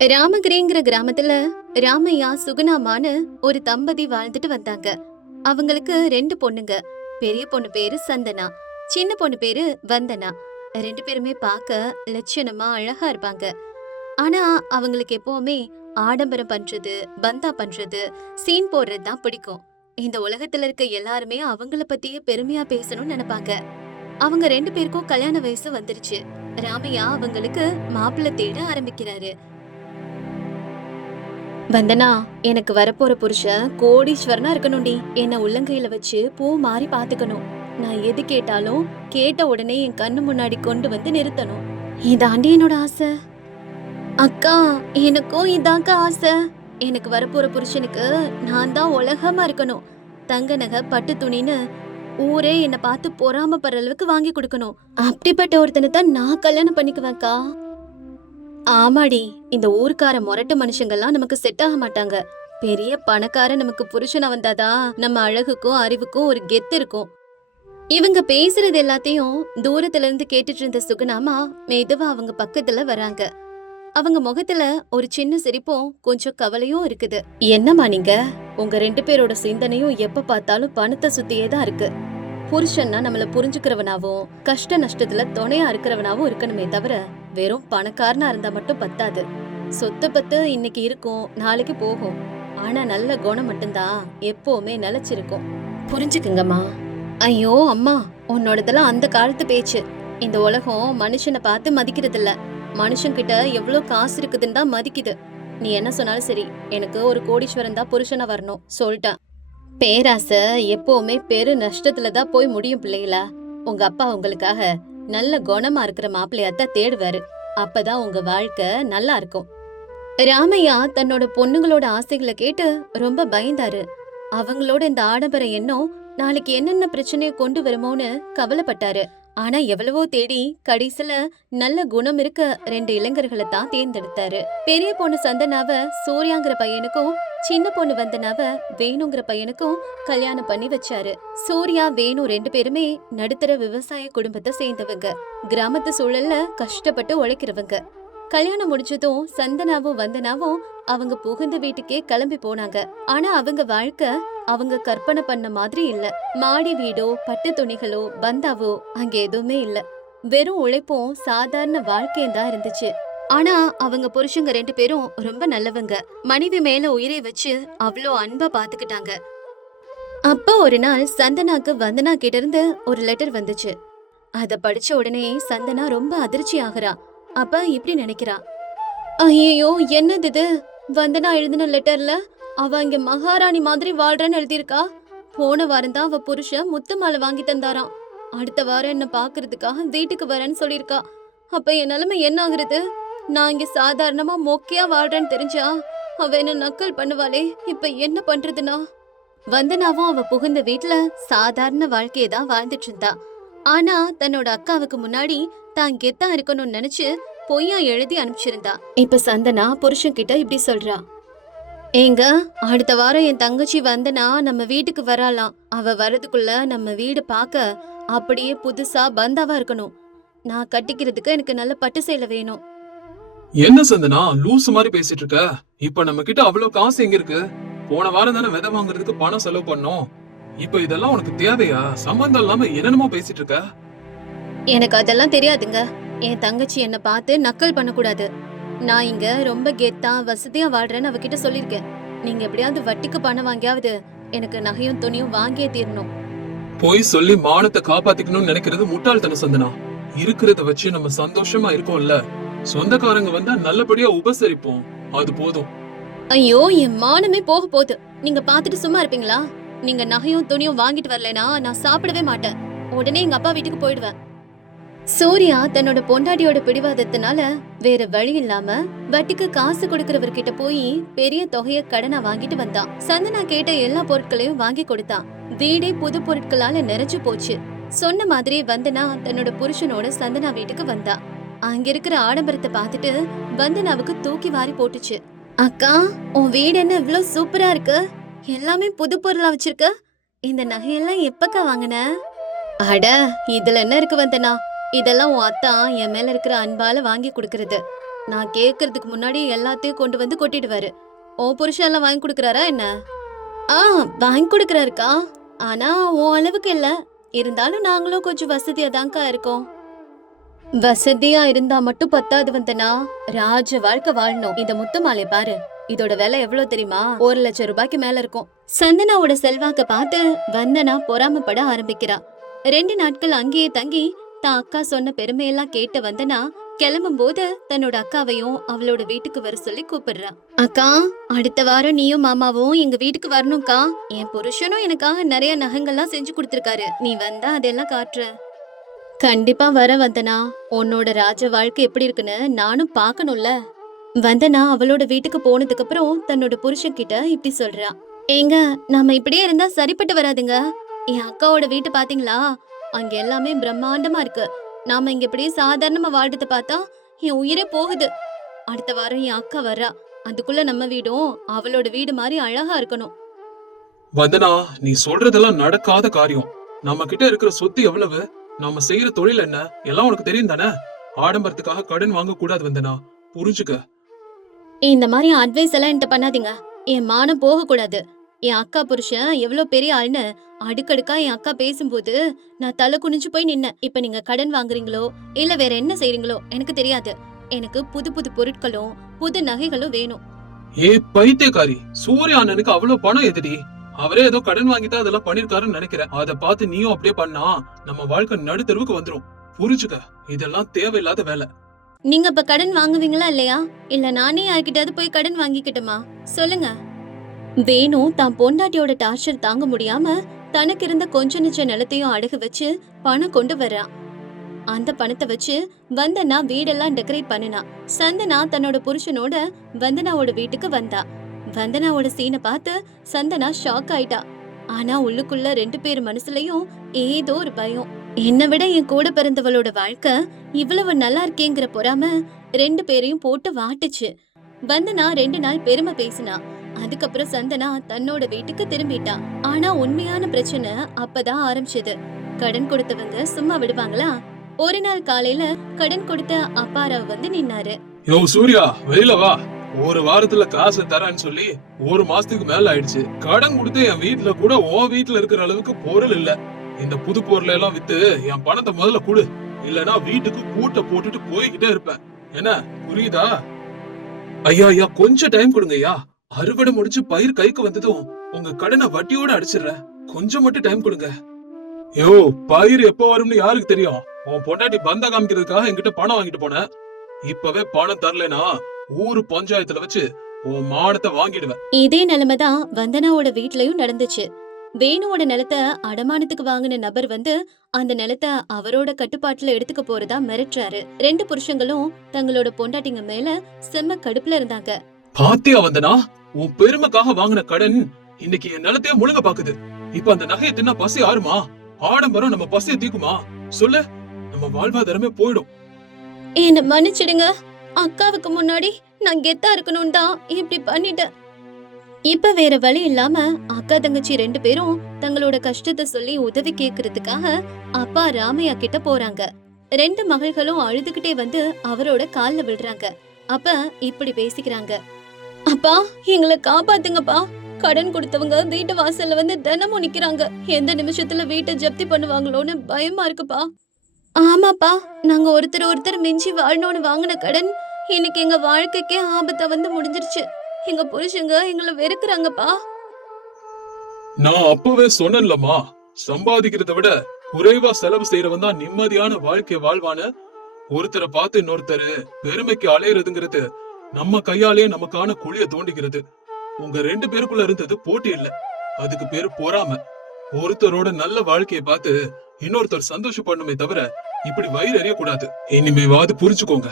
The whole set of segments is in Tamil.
ராமகிரிங்கிற கிராமத்துல ராமையா சுகுணாமான்னு ஒரு தம்பதி வாழ்ந்துட்டு வந்தாங்க. அவங்களுக்கு 2 பொண்ணுங்க. பெரிய பொண்ணு பேரு சந்தனா, சின்ன பொண்ணு பேரு வந்தனா. 2 பேருமே பார்க்க லட்சணமா அழகா இருப்பாங்க. ஆனா அவங்களுக்கு எப்பவுமே ஆடம்பரம் பண்றது, பந்தா பண்றது, சீன் போடுறது தான் பிடிக்கும். இந்த உலகத்துல இருக்க எல்லாருமே அவங்கள பத்தியே பெருமையா பேசணும்னு நினைப்பாங்க. அவங்க 2 பேருக்கும் கல்யாண வயசு வந்துருச்சு. ராமையா அவங்களுக்கு மாப்பிள்ளை தேட ஆரம்பிக்கிறாரு. வந்தனா, எனக்கு வரப்போற புருஷன் கோடீஸ்வரனா இருக்கணும்டி. என்ன உள்ளங்கையில வச்சு பூ மாறி பாத்துக்கணும். நான் எது கேட்டாலும் கேட்ட உடனே என் கண்ணு முன்னாடி கொண்டு வந்து நிறுத்தணும். இதாண்டி என்னோட ஆசை. அக்கா, எனக்கும் இதாக்கா ஆசை. எனக்கு வரப்போற புருஷனுக்கு நான் தான் உலகமா இருக்கணும். தங்க நகை, பட்டு துணின்னு ஊரே என்ன பார்த்து பொறாமப்படுற அளவுக்கு வாங்கி கொடுக்கணும். அப்படிப்பட்ட ஒருத்தனை தான் நான் கல்யாணம் பண்ணிக்குவேன்க்கா. ஆமாடி, இந்த ஊர்க்கார மொரட்டு மனுஷங்கள்லாம் நமக்கு செட் ஆக மாட்டாங்க. பெரிய பணக்கார நமக்கு புருஷனா வந்தாதான் நம்ம அழகுக்கும் அறிவுக்கும் ஒரு கெத்து இருக்கும். இவங்க பேசுறது எல்லாத்தையும் தூரத்துல இருந்து கேட்டுட்டு இருந்த சுகுணாமா மெதுவா அவங்க பக்கத்துல வராங்க. அவங்க முகத்துல ஒரு சின்ன சிரிப்பும் கொஞ்சம் கவலையும் இருக்குது. என்னம்மா நீங்க? உங்க 2 பேரோட சிந்தனையும் எப்ப பார்த்தாலும் பணத்தை சுத்தியே தான் இருக்கு. புருஷன்னா நம்மள புரிஞ்சுக்கிறவனாவும் கஷ்ட நஷ்டத்துல துணையா இருக்கிறவனாவும் இருக்கணுமே தவிர வெறும் பணக்காரனா இருந்தா மட்டும் பத்தாது. சொத்து பத்து இன்னைக்கு இருக்கும், நாளைக்கு போகும். ஆனா நல்ல குணம் மட்டும்தான் எப்பவுமே நிலைச்சிருக்கும். புரிஞ்சுக்குங்கம்மா. ஐயோ அம்மா, உன்னோடதெல்லாம் அந்த காலத்து பேச்சு. இந்த உலகம் மனுஷனை பார்த்து மதிக்கிறது இல்ல, மனுஷன்கிட்ட எவ்வளவு காசு இருக்குதுன்னு தான் மதிக்குது. நீ என்ன சொன்னாலும் சரி, எனக்கு ஒரு கோடீஸ்வரன் தான் புருஷனா வரணும் சொல்லிட்டேன். பேராசை எப்பவுமே பெரு நஷ்டத்துலதான் போய் முடியும் பிள்ளைகளா. உங்க அப்பா உங்களுக்காக நல்ல குணமா இருக்கிற மாப்பிள்ளையாத்தான் தேடுவாரு. அப்பதான் உங்க வாழ்க்கை நல்லா இருக்கும். ராமையா தன்னோட பொண்ணுங்களோட ஆசைகளை கேட்டு ரொம்ப பயந்தாரு. அவங்களோட இந்த ஆடம்பர எண்ணம் நாளைக்கு என்னென்ன பிரச்சனையை கொண்டு வருமோன்னு கவலைப்பட்டாரு. ஆனா எவ்வளவோ தேடி கடைசில நல்ல குணம் இருக்க 2 இளைஞர்களை தான் தேர்ந்தெடுத்தாரு. பெரிய பொண்ணு சந்தனாவ சூர்யாங்கிற பையனுக்கும், சின்ன பொண்ணு வந்தனாவ வேணுங்கிற பையனுக்கும் கல்யாணம் பண்ணி வச்சாரு. சூர்யா, வேணு 2 பேருமே நடுத்தர விவசாய குடும்பத்தை சேர்ந்தவங்க. கிராமத்து சூழல்ல கஷ்டப்பட்டு உழைக்கிறவங்க. கல்யாணம் முடிச்சதும் சந்தனாவும் வந்தனாவும் அவங்க புகுந்த வீட்டுக்கே கிளம்பி போனாங்க. ஆனா அவங்க வாழ்க்கை அவங்க கற்பனை பண்ண மாதிரி இல்ல. மாடி வீடோ, பட்டு துணிகளோ, பந்தாவோ அங்க எதுவுமே இல்ல. வெறும் உழைப்பும் சாதாரண வாழ்க்கையும் தான் இருந்துச்சு. ஆனா அவங்க புருஷங்க 2 பேரும் ரொம்ப நல்லவங்க. மனைவி மேல உயிரை வச்சு அவ்வளோ அன்பா பாத்துக்கிட்டாங்க. அப்ப ஒரு நாள் சந்தனாக்கு வந்தனா கிட்ட இருந்து ஒரு லெட்டர் வந்துச்சு. அத படிச்ச உடனே சந்தனா ரொம்ப அதிர்ச்சி ஆகுறா. அப்ப இப்படி நினைக்கிறா, ஐயோ என்னது இது? வந்தனா எழுதின லெட்டர்ல அவ இங்க மகாராணி மாதிரி வாழ்றன்னு எழுதியிருக்கா. போன வாரம் தான் அவ புருஷன் முத்து மாலை வாங்கி தந்தாராம். அடுத்த வாரம் என்ன பாக்குறதுக்காக வீட்டுக்கு வரேன்னு சொல்லிருக்கா. அப்ப என் நிலைமை என்ன ஆகுறது? நான் இங்க சாதாரணமா மொக்கையா வாழ்றேன்னு தெரிஞ்சா அவ என்ன நக்கல் பண்ணுவாளே. இப்ப என்ன பண்றதுனா? வந்தனாவும் அவ புகுந்த வீட்டுல சாதாரண வாழ்க்கையை தான் வாழ்ந்துட்டு இருந்தா. ஆனா தன்னோட அக்காவுக்கு முன்னாடி தான் கெத்தா இருக்கணும்னு நினைச்சு பொய்யா எழுதி அனுப்பிச்சிருந்தா. இப்ப சந்தனா புருஷன் கிட்ட இப்படி சொல்றா, ஏங்க, அடுத்த வாரம் என் தங்கச்சி வந்தனா நம்ம வீட்டுக்கு வரலாம். அவ வரதுக்குள்ள நம்ம வீடு பார்க்க அப்படியே புதுசா பந்தாவா இருக்கணும். நான் கட்டிக்கிறதுக்கு எனக்கு நல்ல பட்டு சேலை வேணும். என்ன சந்தனா லூசு மாதிரி பேசிட்டு இருக்க? இப்ப நம்ம கிட்ட அவ்வளவு காசு எங்க இருக்கு? போன வாரம் தானே விதை வாங்குறதுக்கு பணம் செலவு பண்ணோம். இப்ப இதெல்லாம் உனக்கு தேவையா? சம்பந்தம் இல்லாம என்னென்னமோ பேசிட்டு இருக்க. எனக்கு அதெல்லாம் தெரியாதுங்க. என் தங்கச்சி என்ன பார்த்து நக்கல் பண்ணக்கூடாது. நான் இங்க ரொம்ப கெத்தா வசதியா வாழ்றேன்னு அவகிட்ட சொல்லிருக்கேன். நீங்க எப்படியாவது வட்டிக்கு பணம் வாங்கியாவது எனக்கு நகையும் துணியும் வாங்கியே தீரணும். போய் சொல்லி மானத்தை காப்பாத்திக்கணும்னு நினைக்கிறது முட்டாள்தனம் சந்தனா. இருக்கிறத வச்சு நம்ம சந்தோஷமா இருக்கோம்ல. சொந்தக்காரங்க வந்தா நல்லபடியா உபசரிப்போம், அது போதும். ஐயோ, என் மானமே போக போகுது. நீங்க பாத்துட்டு சும்மா இருப்பீங்களா? நீங்க நகையும் துணியும் வாங்கிட்டு வரலனா நான் சாப்பிடவே மாட்டேன். உடனே எங்க அப்பா வீட்டுக்கு போயிடுவேன். சூர்யா தன்னோட பொண்டாட்டியோட பிடிவாதத்தினால வேற வழி இல்லாம வட்டிக்கு காசு கொடுக்கறவர்கிட்ட போய் பெரிய தொகைய கடனா வாங்கிட்டு வந்தான். சந்தனா கேட்ட எல்லா பொருட்களையும் வாங்கி கொடுத்தான். வீடே புது பொருட்களால நிறைஞ்சு போச்சு. சொன்ன மாதிரி வந்தனா தன்னோட புருஷனோட சந்தனா வீட்டுக்கு வந்தா. அங்க இருக்கிற ஆடம்பரத்தை பார்த்துட்டு வந்தனாவுக்கு தூக்கி வாரி போட்டுச்சு. அக்கா, உன் வீடு என்ன இவ்வளவு சூப்பரா இருக்கு? எல்லாமே புது பொருளா வச்சிருக்க. இந்த நகையெல்லாம் எப்பக்கா வாங்கின? அட, இதுல என்ன இருக்கு வந்தனா? இதெல்லாம் உன் அத்தா என் மேல இருக்கிற அன்பால வாங்கி கொடுக்கறது. நான் கேக்குறதுக்கு முன்னாடி எல்லாத்தையும் கொண்டு வந்து கொட்டிடுவாரு. உன் புருஷன் எல்லாம் வாங்கி கொடுக்கறாரா என்ன? ஆ, வாங்கி கொடுக்கறாருக்கா. ஆனா உன் அளவுக்கு இல்ல. இருந்தாலும் நாங்களும் கொஞ்சம் வசதியா தான்க்கா இருக்கோம். வசதியா இருந்தா மட்டும் பத்தாது வந்தனா, ராஜ வாழ்க்கை வாழணும். இந்த முத்து மாலைய பாரு. இதோட விலை எவ்வளவு தெரியுமா? 1,00,000 ரூபாய்க்கு மேல இருக்கும். சந்தனாவோட செல்வாக்க பார்த்து வந்தனா பொறாமப்பட ஆரம்பிக்கிறா. 2 நாட்கள் அங்கேயே தங்கி தான் அக்கா சொன்ன பெருமையெல்லாம் கேட்டு வந்தனா கிளம்பும் போது தன்னோட அக்காவையும் அவளோட வீட்டுக்கு வர சொல்லி கூப்பிடுறா. அக்கா, அடுத்த வாரம் நீயும் மாமாவும் எங்க வீட்டுக்கு வரணும்க்கா. என் புருஷனும் எனக்காக நிறைய நகைங்கள்லாம் செஞ்சு கொடுத்திருக்காரு. நீ வந்தா அதெல்லாம் காட்டுற. கண்டிப்பா வர வந்தனா. உன்னோட ராஜ வாழ்க்கை எப்படி இருக்குன்னு நானும் பார்க்கணும்ல. வந்தனா அவளோட வீட்டுக்கு போனதுக்கு அப்புறம் தன்னோட புருஷன் கிட்ட இப்படி சொல்றா. ஏங்க, நாம இப்படியே இருந்தா சரிப்பட்டு வராதுங்க. என் அக்காவோட வீட்டு பாத்தீங்களா? அங்க எல்லாமே பிரம்மாண்டமா இருக்கு. நாம இங்க இப்படியே சாதாரணமா வாழ்றத பார்த்தா என் உயிரே போகுது. அடுத்த வாரம் என் அக்கா வர்றா. அதுக்குள்ள நம்ம வீடும் அவளோட வீடு மாதிரி அழகா இருக்கணும். வந்தனா, நீ சொல்றதெல்லாம் நடக்காத காரியம். நம்ம கிட்ட இருக்கிற சொத்து எவ்வளவு, நாம செய்யற தொழில் என்ன, எல்லாம் உனக்கு தெரியும் தானே? ஆடம்பரத்துக்காக கடன் வாங்க கூடாது வந்தனா, புரிஞ்சுக்க. இந்த மாதிரி அட்வைஸ் எல்லாம் என்கிட்ட பண்ணாதீங்க. என் மானம் போக கூடாது. என் அக்கா புருஷன் எவ்வளவு பெரிய ஆள்னு அடுக்கடுக்கா என் அக்கா பேசும்போது நான் தலை குனிஞ்சு போய் நின்னேன். இப்ப நீங்க கடன் வாங்குறீங்களோ இல்ல வேற என்ன செய்றீங்களோ எனக்கு தெரியாது. எனக்கு புது புது பொருட்களும் புது நகைகளும் வேணும். ஏ பைத்தியக்காரி, சூர்யா அண்ணனுக்கு அவ்வளவு பணம் எதுடி? அவரே ஏதோ கடன் வாங்கிட்டு அதெல்லாம் பண்ணிருக்காருன்னு நினைக்கிறேன். அத பார்த்து நீயும் அப்படியே பண்ணா நம்ம வாழ்க்கை நடுத்தெருவுக்கு வந்துரும். புரிஞ்சுக்க, இதெல்லாம் தேவையில்லாத வேலை. நீங்க இப்ப கடன் வாங்குவீங்களா இல்லையா? இல்ல நானே யார்கிட்டயாவது போய் கடன் வாங்கிக்கிட்டுமா? சொல்லுங்க. வேணு தான் பொண்டாட்டியோட டார்ச்சர் தாங்க முடியாம தனக்கு இருந்த கொஞ்ச நெச்ச நிலத்தையும் அடகு வச்சு பணம் கொண்டு வர்றா. அந்த பணத்தை வச்சு வந்தனா வீடெல்லாம் டெக்கரேட் பண்ணினா. சந்தனா தன்னோட புருஷனோட வந்தனாவோட வீட்டுக்கு வந்தா. வந்தனாவோட சீனை பார்த்து சந்தனா ஷாக் ஆயிட்டா. ஆனா உள்ளுக்குள்ள 2 பேர் மனசுலயும் ஏதோ ஒரு பயம். என்னை விட என் கூட பிறந்தவளோட வாழ்க்கை இவ்வளவு நல்லா இருக்கேங்கிற பொறாம 2 பேரையும் போட்டு வாட்டுச்சு. வந்தனா 2 நாள் பெருமை பேசினா. அதுக்கப்புறம் சந்தனா தன்னோட வீட்டுக்கு திரும்பிட்டா. ஆனா உண்மையான பிரச்சனை அப்பதான் ஆரம்பிச்சது. கடன் கொடுத்தவங்க சும்மா விடுவாங்களா? ஒரு நாள் காலையில கடன் கொடுத்த அப்பாராவ் வந்து நின்னாரு. யோ சூர்யா, வெளியில வா. ஒரு வாரத்துல காசு தரேன்னு சொல்லி 1 மாசத்துக்கு மேல ஆயிடுச்சு. கடன் கொடுத்து என் வீட்டுல கூட உன் வீட்டுல இருக்கிற அளவுக்கு பொருள் இல்ல. இந்த புது பொருளை எல்லாம் வித்து என் பணத்தை முதல்ல கொடு, இல்லனா வீட்டுக்கு பூட்டை போட்டுட்டு போய்கிட்டே இருப்பேன். என்ன புரியுதா? ஐயா ஐயா, கொஞ்சம் டைம் கொடுங்க ஐயா. அறுவடை முடிச்சு பயிர் கைக்கு வந்ததும் உங்க கடனை வட்டியோட அடிச்சிடுறேன். கொஞ்சம் மட்டும் டைம் கொடுங்க. யோ, பயிர் எப்ப வரும்னு யாருக்கு தெரியும்? உன் பொண்டாட்டி பந்த காமிக்கிறதுக்காக என்கிட்ட பணம் வாங்கிட்டு போன. இப்பவே பணம் தரலனா ஊரு பஞ்சாயத்துல வச்சு உன் மானத்தை வாங்கிடுவேன். இதே நிலைமைதான் வந்தனாவோட வீட்லயும் நடந்துச்சு. வேணுவோட நிலத்தை அடமானத்துக்கு வாங்கின நபர் வந்து அந்த நிலத்தை அவரோட கட்டுப்பாட்டுல எடுத்துக்க போறதா மிரட்டுறாரு. 2 புருஷங்களும் தங்களோட பொண்டாட்டிங்க மேல செம்ம கடுப்புல இருந்தாங்க. பாத்தியா வந்தனா, உன் பெருமைக்காக வாங்கின கடன் இன்னைக்கு என் நிலத்தையே முழுங்க பாக்குது. இப்ப அந்த நகையை தின்னா பசி ஆறுமா? ஆடம்பரம் நம்ம பசியை தீக்குமா? சொல்லு, நம்ம வாழ்வாதாரமே போயிடும். என்ன மன்னிச்சிடுங்க. அக்காவுக்கு முன்னாடி நான் கெத்தா இருக்கணும் தான் இப்படி பண்ணிட்டேன். இப்ப வேற வழி இல்லாம அக்கா தங்கச்சி 2 பேரும் தங்களோட கஷ்டத்தை சொல்லி உதவி கேக்குறதுக்காக அப்பா ராமையா கிட்ட போறாங்க. 2 மகள்களும் அழுதுகிட்டே வந்து அவரோட கால்ல விழுறாங்க. அப்ப இப்படி பேசிக்கிறாங்க. அப்பா, எங்களை காப்பாத்துங்கப்பா. கடன் கொடுத்தவங்க வீட்டு வாசல்ல வந்து தினமும் நிக்கிறாங்க. எந்த நிமிஷத்துல வீட்டை ஜப்தி பண்ணுவாங்களோன்னு பயமா இருக்குப்பா. ஆமாப்பா, நாங்க ஒருத்தர் மிஞ்சி வாழணும்னு வாங்கின கடன் இன்னைக்கு எங்க வாழ்க்கைக்கே ஆபத்தா வந்து முடிஞ்சிருச்சு. எங்க புருஷங்க எங்களை வெறுக்குறாங்கப்பா. நான் அப்பவே சொன்னேன்லம்மா, சம்பாதிக்கிறத விட குறைவா செலவு செய்யறவன் தான் நிம்மதியான வாழ்க்கை வாழ்வான. ஒருத்தரை பார்த்து இன்னொருத்தரு பெருமைக்கு அலையறதுங்கிறது நம்ம கையாலே நமக்கான குழிய தோண்டிக்கிறது. உங்க 2 பேருக்குள்ள இருந்தது போட்டி இல்ல, அதுக்கு பேரு பொறாம. ஒருத்தரோட நல்ல வாழ்க்கையை பார்த்து இன்னொருத்தர் சந்தோஷப்படணுமே தவிர இப்படி வயிறு எறிய கூடாது. இனிமேவாது புரிஞ்சுக்கோங்க.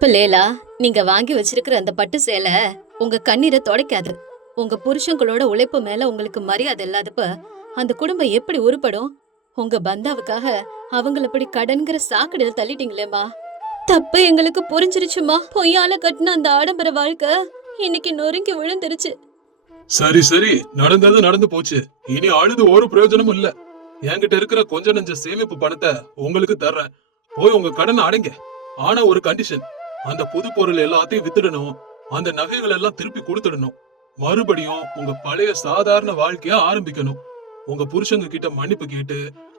பிள்ளைலா, நீங்க வாங்கி வச்சிருக்கிற அந்த பட்டு சேலை உங்க கண்ணீரை துடைக்காது. உங்க புருஷங்களோட உழைப்பு மேல உங்களுக்கு மரியாதை இல்லாதப்ப அந்த குடும்பம் எப்படி உருப்படும்? உங்க பந்தாவுக்காக அவங்கள இப்படி கடன்கிற சாக்கடையில் தள்ளிட்டீங்களேம்மா. தப்பு எங்களுக்கு புரிஞ்சிருச்சுமா. பொய்யால கட்டின அந்த ஆடம்பர வாழ்க்கை இன்னைக்கு நொறுங்கி விழுந்துருச்சு. சரி சரி, நடந்தது நடந்து போச்சு. இனி அழுது ஒரு பிரயோஜனமும் இல்ல. என்கிட்ட இருக்கிற கொஞ்ச நெஞ்ச சேமிப்பு பணத்தை உங்களுக்கு தர்றேன். போய் உங்க கடனை அடைங்க. ஆனா ஒரு கண்டிஷன், அந்த புது பொருள் எல்லாத்தையும் வித்துடணும். அந்த நகைகள் எல்லாம் திருப்பி கொடுத்துடணும். மறுபடியும் உங்க பழைய சாதாரண வாழ்க்கைய ஆரம்பிக்கணும். உங்க புருஷங்க கிட்ட மன்னிப்பு கேட்டு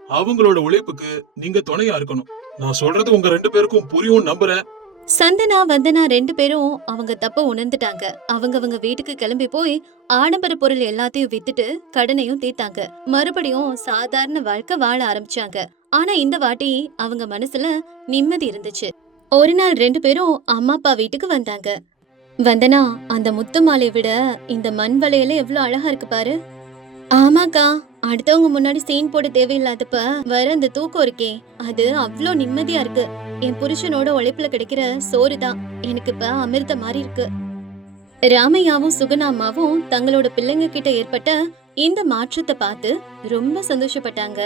அவங்களோட உழைப்புக்கு நீங்க துணையா இருக்கணும். நான் சொல்றது உங்க 2 பேருக்கும் புரியும் நம்புறேன். சந்தனா வந்தனா 2 பேரும் அவங்க தப்ப உணர்ந்துட்டாங்க. அவங்க வீட்டுக்கு கிளம்பி போய் ஆடம்பர பொருள் எல்லாத்தையும் வித்துட்டு கடனையும் தீர்த்தாங்க. மறுபடியும் சாதாரண வாழ்க்கை வாழ ஆரம்பிச்சாங்க. ஆனா இந்த வாட்டி அவங்க மனசுல நிம்மதி இருந்துச்சு. ஒரு நாள் 2 பேரும் அம்மா அப்பா வீட்டுக்கு வந்தாங்க. வந்தனா, அந்த முத்து மாலையை விட இந்த மண் வளையல எவ்வளவு அழகா இருக்கு பாரு. ஆமாக்கா, அடுத்தவங்க முன்னாடி சீன் போட தேவையில்லாதப்ப வர அந்த தூக்கம் இருக்கே, அது அவ்ளோ நிம்மதியா இருக்கு. என் புருஷனோட உழைப்புல கிடைக்கிற சோறு தான் எனக்கு இப்ப அமிர்த மாதிரி இருக்கு. ராமையாவும் சுகுணாமாவும் தங்களோட பிள்ளைங்க கிட்ட ஏற்பட்ட இந்த மாற்றத்தை பார்த்து ரொம்ப சந்தோஷப்பட்டாங்க.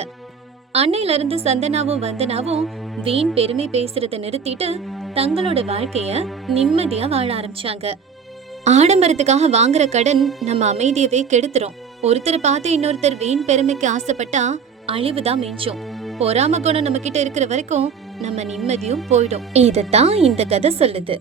அன்னையில இருந்து சந்தனாவும் வந்தனாவும் வீண் பெருமை பேசுறத நிறுத்திட்டு தங்களோட வாழ்க்கைய நிம்மதியா வாழ ஆரம்பிச்சாங்க. ஆடம்பரத்துக்காக வாங்குற கடன் நம்ம அமைதியவே கெடுத்துரும். ஒருத்தரை பார்த்து இன்னொருத்தர் வீண் பெருமைக்கு ஆசைப்பட்டா அழிவுதான் மிஞ்சும். பொறாம குணம் நம்ம கிட்ட இருக்கிற வரைக்கும் நம்ம நிம்மதியும் போயிடும். இதத்தான் இந்த கதை சொல்லுது.